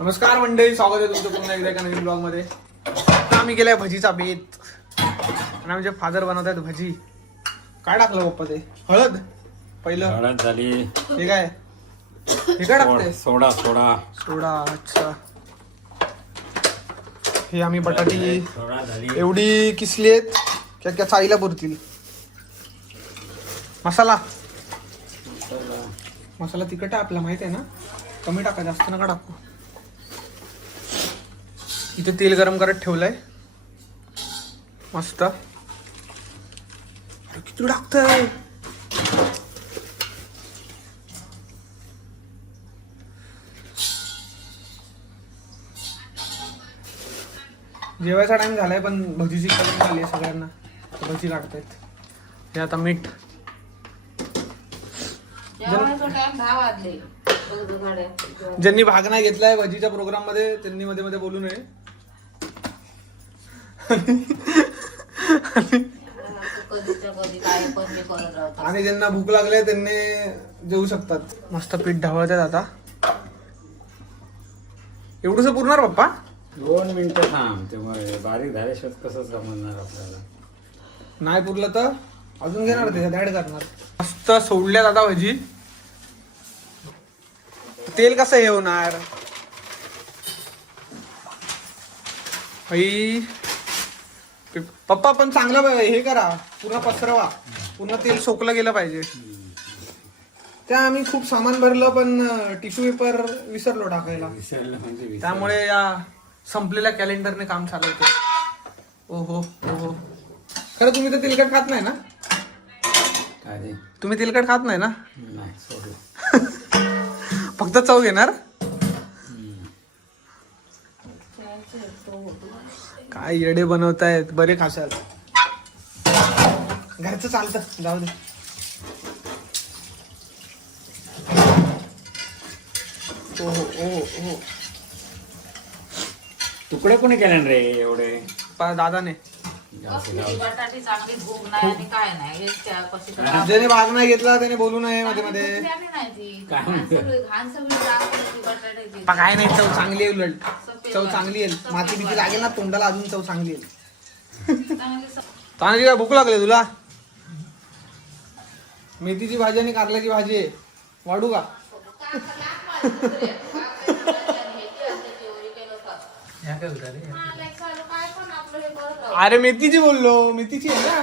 नमस्कार मंडळी, स्वागत आहे तुमचं पुन्हा एकदा एका नवीन ब्लॉग मध्ये. आता आम्ही केलाय भजीचा बेत आणि आमचे फादर बनवत आहेत भजी. काय टाकलं पप्पा ते? हळद पहिलं हळद झाली. हे काय टाकते? सोडा सोडा सोडा. अच्छा, हे आम्ही बटाटी सोडा झाली. एवढी किसली आहेत क्या क्या चाईला पुरतील. मसाला मसाला तिखट आहे आपला, माहित आहे ना. कमी टाका, जास्त नका टाकू. इथे तेल गरम करत ठेवलंय मस्त. किती टाकतंय? जेवायचा टाइम झालाय पण भजीची कलम झाली आहे सगळ्यांना. भजी लागतायत. हे आता मीठ. ज्यांनी भाग नाही घेतलाय भजीच्या प्रोग्राम मध्ये त्यांनी मध्ये मध्ये बोलू नये. आणि ज्यांना भूक लागली त्यांनी जेवू शकतात. मस्त पीठ ढवळतात आता. एवढंच पुरणार पप्पा? 2 मिनिटं थांब. त्यामुळे बारीक झाल्याशिवाय कसं जमणार आपल्याला. नाही पुरलं तर अजून घेणार, त्याच्यात ऍड करणार. मस्त सोडल्यात आता भजी. तेल कसं हे होणार? पप्पा पण चांगलं हे करा, पूर्ण पसरवा. पूर्ण तेल सोकलं गेलं पाहिजे. त्या आम्ही खूप सामान भरलं पण टिश्यू पेपर विसरलो टाकायला. त्यामुळे या संपलेल्या कॅलेंडरने काम चालवते. ओहो ओहो. खरं तुम्ही तर तेलकट खात नाही ना? काय तुम्ही तेलकट खात नाही ना? नाही, सोडलं. फक्त चव घेणार. काय येडे बनवतायत. बरे खाशाल. घरचं चालतं, जाऊ दे. ओहो ओहो ओहो. तुकडे कोणी केले रे एवढे? दादाने. बटाटी चांगली भूक नाही आणि काय नाही. ज्याने भाग नाही घेतला त्याने बोलू नये मध्ये मध्ये. काय नाही, चव चांगली आहे. उलट चव चांगली येईल. माती बिती लागेल ना तोंडाला, अजून चव चांगली येईल. चांगली. काय भूक लागली तुला? मेथीची भाजी आणि कारल्याची भाजी आहे. वाढू का? अरे मेथीची बोललो, मेथीची आहे ना.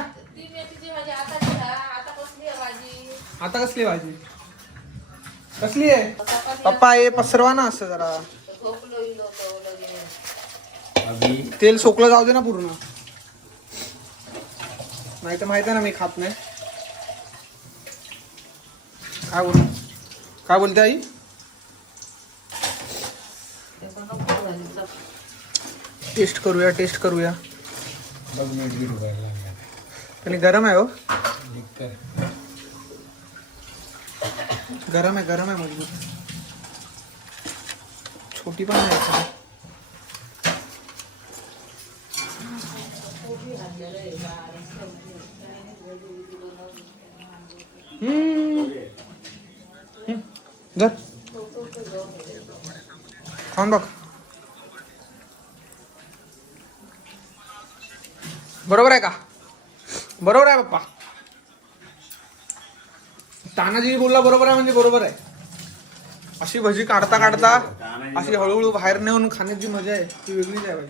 आता कसली भाजी? कसली आहे पप्पा? हे पसरवा ना असं जरा. तेल सोकलं जाऊ दे ना पूर्ण. नाही तर माहिती आहे ना मी खात नाही. काय बोलते आई? टेस्ट करूया, टेस्ट करूया. आणि गरम आहे हो. गरम आहे मजबूत. छोटी पण आहे. धर खाऊन बघ. बरोबर आहे का? बरोबर आहे पप्पा. तानाजी बोलला बरोबर आहे म्हणजे बरोबर आहे. अशी भजी काढता काढता अशी हळूहळू बाहेर नेऊन खाण्याची मजा आहे ती वेगळीच आहे भाई.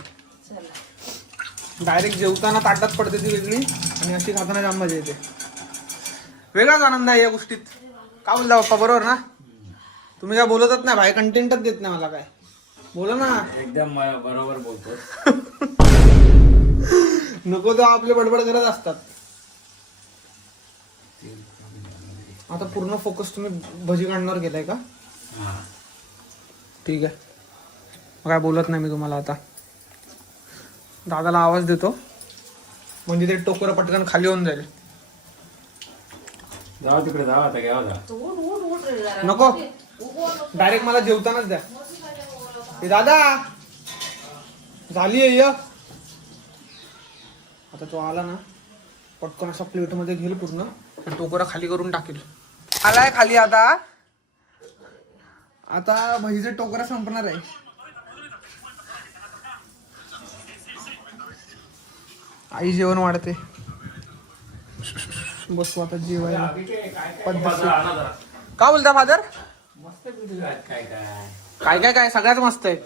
डायरेक्ट जेवताना ताटात पडते ती वेगळी आणि अशी खाताना जाम मजा येते. वेगळाच आनंद आहे या गोष्टीत. का बोलता पप्पा? बरोबर ना? तुम्ही काय बोलतच नाही भाई, कंटेंटच देत नाही मला. काय बोला ना. एकदम बरोबर बोलतो. नको तर आपले बडबड करत असतात. आता पूर्ण फोकस तुम्ही भजी काढण्यावर केलाय का? ठीक आहे, मग काय बोलत नाही मी तुम्हाला. आता दादाला आवाज देतो म्हणजे ते टोकर पटकन खाली होऊन जाईल. जाऊ तिकडे, जाऊ आता. घ्या नको, डायरेक्ट मला जेवतानाच द्या. हे दादा झाली आहे. आता तो आला ना पटकन असा प्लेट मध्ये घेईल पूर्ण, टोकरा खाली करून टाकेल. आलाय खाली. आता भजीचा टोकरा संपणार आहे. आई जेवण वाढते. बसू आता जेवायला. का बोलता फादर? मस्त व्हिडिओ आहेत काय काय. काय काय काय सगळ्याच मस्त आहेत.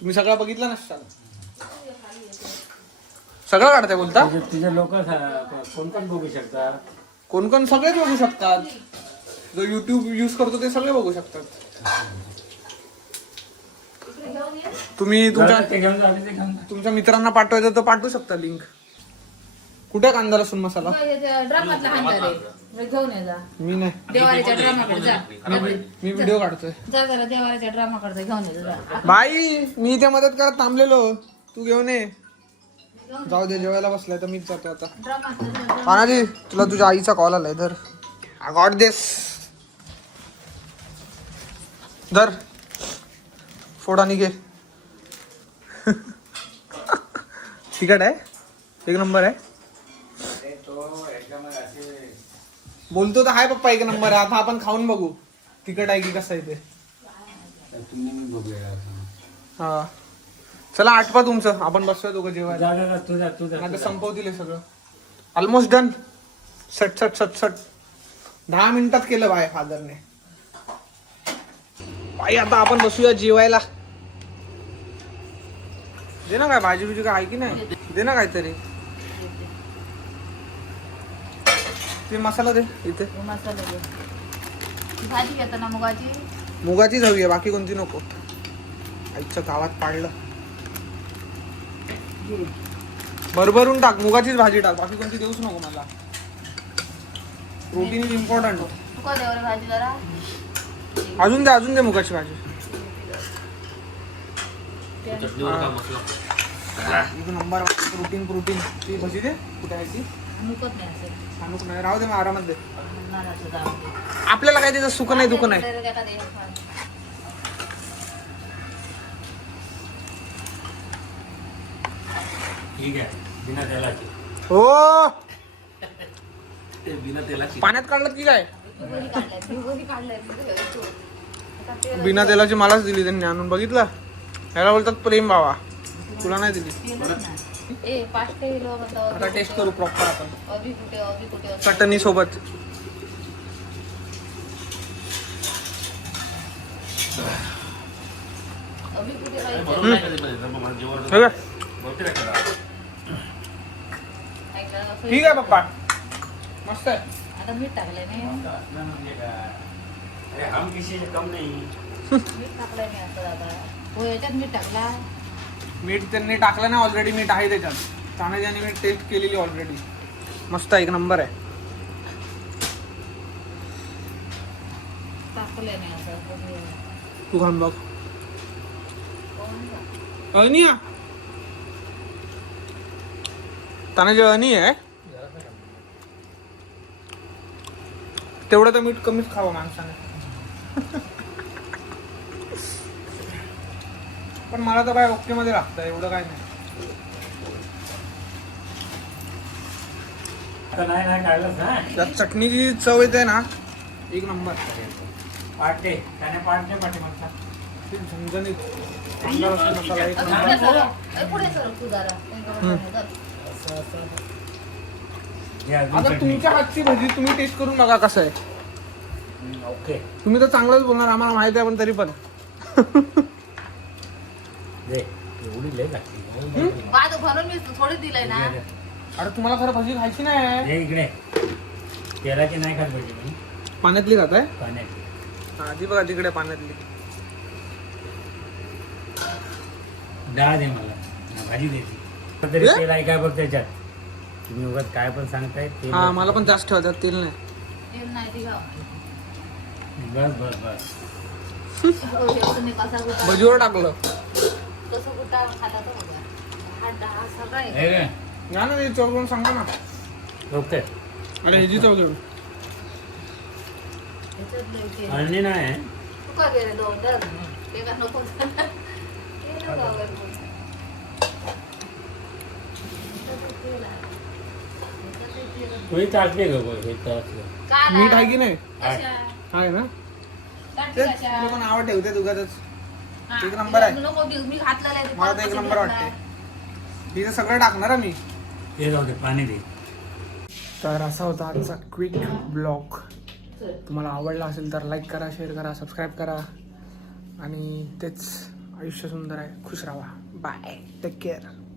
तुम्ही सगळं बघितलं नसताल. सगळं काढताय बोलता. तुझे लोक कोण कोण बघू शकतात? कोण कोण सगळेच बघू शकतात. जो युट्यूब यूज करतो ते सगळे बघू शकतात. तुम्ही ते घेऊन जा, ते घेऊन जा. तुमच्या मित्रांना पाठवायचं तर पाठवू शकता लिंक. कुठे कांदा लसूण मसाला? ड्रामातला हांडा रे घेऊन ये जा. मी नाही. देवाऱ्याच्या ड्रामाकडे जा. मी व्हिडिओ काढतोय. जा जरा देवाऱ्याच्या ड्रामाकडे घेऊन ये जा. बाई मी इथे मदत करत थांबलेलो. तू घेऊन ये. जाऊ दे जेवायला बसलाय तर मीच जातो आता. ड्रामातला पानाजी तुला तुझ्या आईचा कॉल आलाय. धर गॉड देस. धर फोड आणि घे. तिखट आहे एक नंबर आहे. बोलतो तर हाय पप्पा एक नंबर आहे. आता आपण खाऊन बघू तिखट आहे की कसं आहे ते. हा चला आठवा तुमचं. आपण बसूया दोघं जेवायला. आता संपवतील हे सगळं. Almost done. सट सट सट सट 10 मिनिटात केलं बाय फादरने. बाई आता आपण बसूया जेवायला. दे ना काय भाजी बिजी काय आहे की नाही. दे ना काहीतरी. ते मसाला दे इथे. मसाला घे. भाजी घेता ना मुगाची. मुगाचीच हवी आहे बाकी कोणती नको. आईच्या गावात पाडलं. भरभरून टाक. मुगाचीच भाजी टाक. बाकी कोणती देऊच नको मला. Protein is important. तुका देवर भाजी जरा. अजून दे मुगाची भाजी. एक नंबर प्रोटीन ती भाजी दे. कुठे आहे ती? मुकत नाही असेल. सांगू नाही. राहू दे मग आरामात दे. नारळाचं जाऊ दे. आपल्याला काय त्याचं सुख नाही दुख नाही. ठीक आहे बिना तेलाची. हो बिना तेलाची. पाण्यात काढलं की काय? काढलंय काढलंय. बिना तेलाची मलाच दिली त्यांनी आणून. बघितलं ह्याला बोलतात प्रेम बाबा. तुला नाही दिली. ए 5 किलो आता टेस्ट करू प्रॉपर आपण. अभी कुठे चटणी सोबत. अभी कुठे हे बघ. ठीक आहे पप्पा मस्त आहे. आता मीठ टाकलंय नाही. अरे हम किसी से कम नहीं. मीठ टाकलंय नाही आता दादा. हो याच्यात मीठ टाकला. मीठ त्यांनी टाकलं ना ऑलरेडी. मीठ आहे त्याच्यात. तानाजीने मी टेस्ट केलेली ऑलरेडी. मस्त एक नंबर आहे. टाकलंय नाही आता. तू खाऊन बघ. अनिया तानाजी अनी आहे. तेवढं तर मीठ कमीच खावं माणसाने. पण मला तर काय ओके मध्ये लागतं. एवढं काय नाही. आता नाही काढलंच ना. त्यात चटणीची चव येते ना एक नंबर. पाटे त्याने पाटले पाठीमागचा. झणझणीत कांदा लसूण मसाला एक नंबर. पुढे सर तू जरा. आता तुमच्या हातची भाजी तुम्ही टेस्ट करून बघा कसं आहे. ओके तुम्ही तर चांगलंच बोलणार आम्हाला माहिती आहे. पण तरी पण दे एवढी लय लागते. बाद भरून मी थोडी दिलंय ना. अरे तुम्हाला खरं भाजी खायची नाही. हे इकडे तेलाची नाही खात पाहिजे पण पाण्यातली खात आहे. पाण्याची. आधी बघा तिकडे पाण्यातली. डाळ दे मला भाजी द्यायची. तरी हे? तेल आहे काय बघ त्याच्यात. तुम्ही उगाच काय पण सांगताय ते. हा मला पण जास्त ठेवतात तेल नाही. तेल नाही ती गाव. बस बस बस. तुम्ही कसा कुठा भजीवर टाकलं. कसं कुठा खाता तो बघा. हा सगळं आहे. हे रे या ना चव घेऊन सांगा ना. ओके अरे ह्याची चव घेऊन. ह्याच्यात लय तेल. अळणी नाही. तू काय रे दोन दर ते का नको. ते नको आवडलं. तुम्ही चालते ग हे चालते. काला. मीठ आहे की नाही. कशा? आहे ना. टाकते तेच कशा? लोक नाव ठेवते उगाचच. हा, एक नंबर आहे. नको मी घातलेलं आहे. मला तर एक नंबर वाटते. तिथे सगळं टाकणार आहे मी. हे जाऊ दे पाणी दे. तर असा होता आजचा क्विक ब्लॉग. चल. तुम्हाला आवडला असेल तर लाईक करा, शेअर करा, सबस्क्राईब करा आणि तेच आयुष्य सुंदर आहे. खुश राहा. बाय. Take care.